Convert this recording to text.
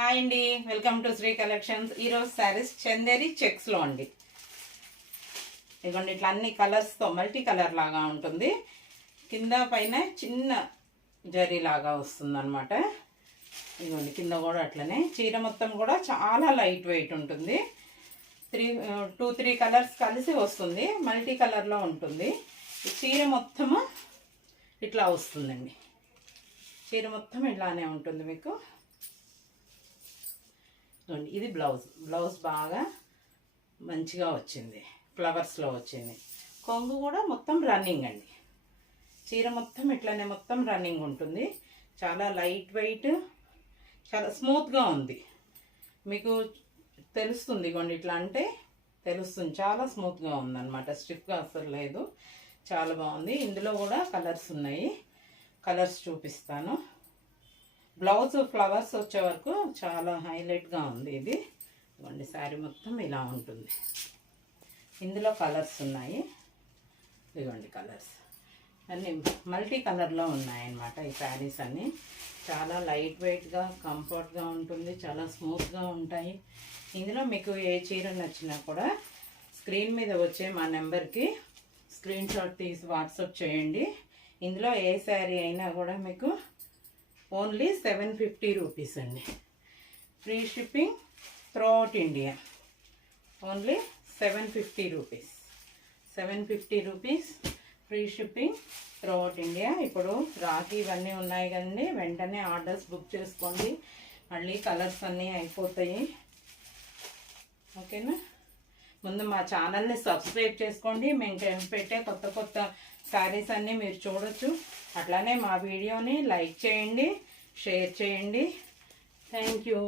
Hi అండి, welcome to Shri collections. ఈరోజు శారీస్ చందేరి చెక్స్లో అండి. ఇదిగోండి, ఇట్లా అన్ని కలర్స్తో మల్టీ కలర్ లాగా ఉంటుంది. కింద పైన చిన్న జరీ లాగా వస్తుంది అనమాట. ఇదిగోండి, కింద కూడా అట్లనే. చీర మొత్తం కూడా చాలా లైట్ వెయిట్ ఉంటుంది. 2-3 కలర్స్ కలిసి వస్తుంది. మల్టీ కలర్లో ఉంటుంది. చీర మొత్తము ఇట్లా వస్తుందండి. చీర మొత్తం ఇట్లానే ఉంటుంది మీకు. ఇది బ్లౌజ్ బాగా మంచిగా వచ్చింది, ఫ్లవర్స్లో వచ్చింది. కొంగు కూడా మొత్తం రన్నింగ్ అండి. చీర మొత్తం ఇట్లానే మొత్తం రన్నింగ్ ఉంటుంది. చాలా లైట్ వెయిట్, చాలా స్మూత్గా ఉంది. మీకు తెలుస్తుంది, ఇగోండి ఇట్లా అంటే తెలుస్తుంది. చాలా స్మూత్గా ఉందన్నమాట, స్టిఫ్గా అసలు లేదు. చాలా బాగుంది. ఇందులో కూడా కలర్స్ ఉన్నాయి, కలర్స్ చూపిస్తాను. బ్లౌజ్ ఫ్లవర్స్ వచ్చే వరకు చాలా హైలైట్గా ఉంది. ఇది ఇవ్వండి, శారీ మొత్తం ఇలా ఉంటుంది. ఇందులో కలర్స్ ఉన్నాయి. ఇవ్వండి, కలర్స్ అన్నీ మల్టీ కలర్లో ఉన్నాయన్నమాట. ఈ శారీస్ అన్నీ చాలా లైట్ వెయిట్గా, కంఫర్ట్గా ఉంటుంది. చాలా స్మూత్గా ఉంటాయి. ఇందులో మీకు ఏ చీర నచ్చినా కూడా స్క్రీన్ మీద వచ్చే మా నెంబర్కి స్క్రీన్ షాట్ తీసి వాట్సాప్ చేయండి. ఇందులో ఏ శారీ అయినా కూడా మీకు ఓన్లీ 750 రూపీస్ అండి. Free shipping throughout India. Only 750 rupees. 750 rupees free shipping throughout India. ఇప్పుడు రాఖీ ఇవన్నీ ఉన్నాయి కదండి, వెంటనే ఆర్డర్స్ బుక్ చేసుకోండి. మళ్ళీ కలర్స్ అన్నీ అయిపోతాయి. ఓకేనా? ముందు మా ఛానల్ని సబ్స్క్రైబ్ చేసుకోండి. మేము పెట్టే కొత్త కొత్త శారీస్ అన్నీ మీరు చూడొచ్చు. అట్లానే మా వీడియోని లైక్ చేయండి, షేర్ చేయండి. Thank you.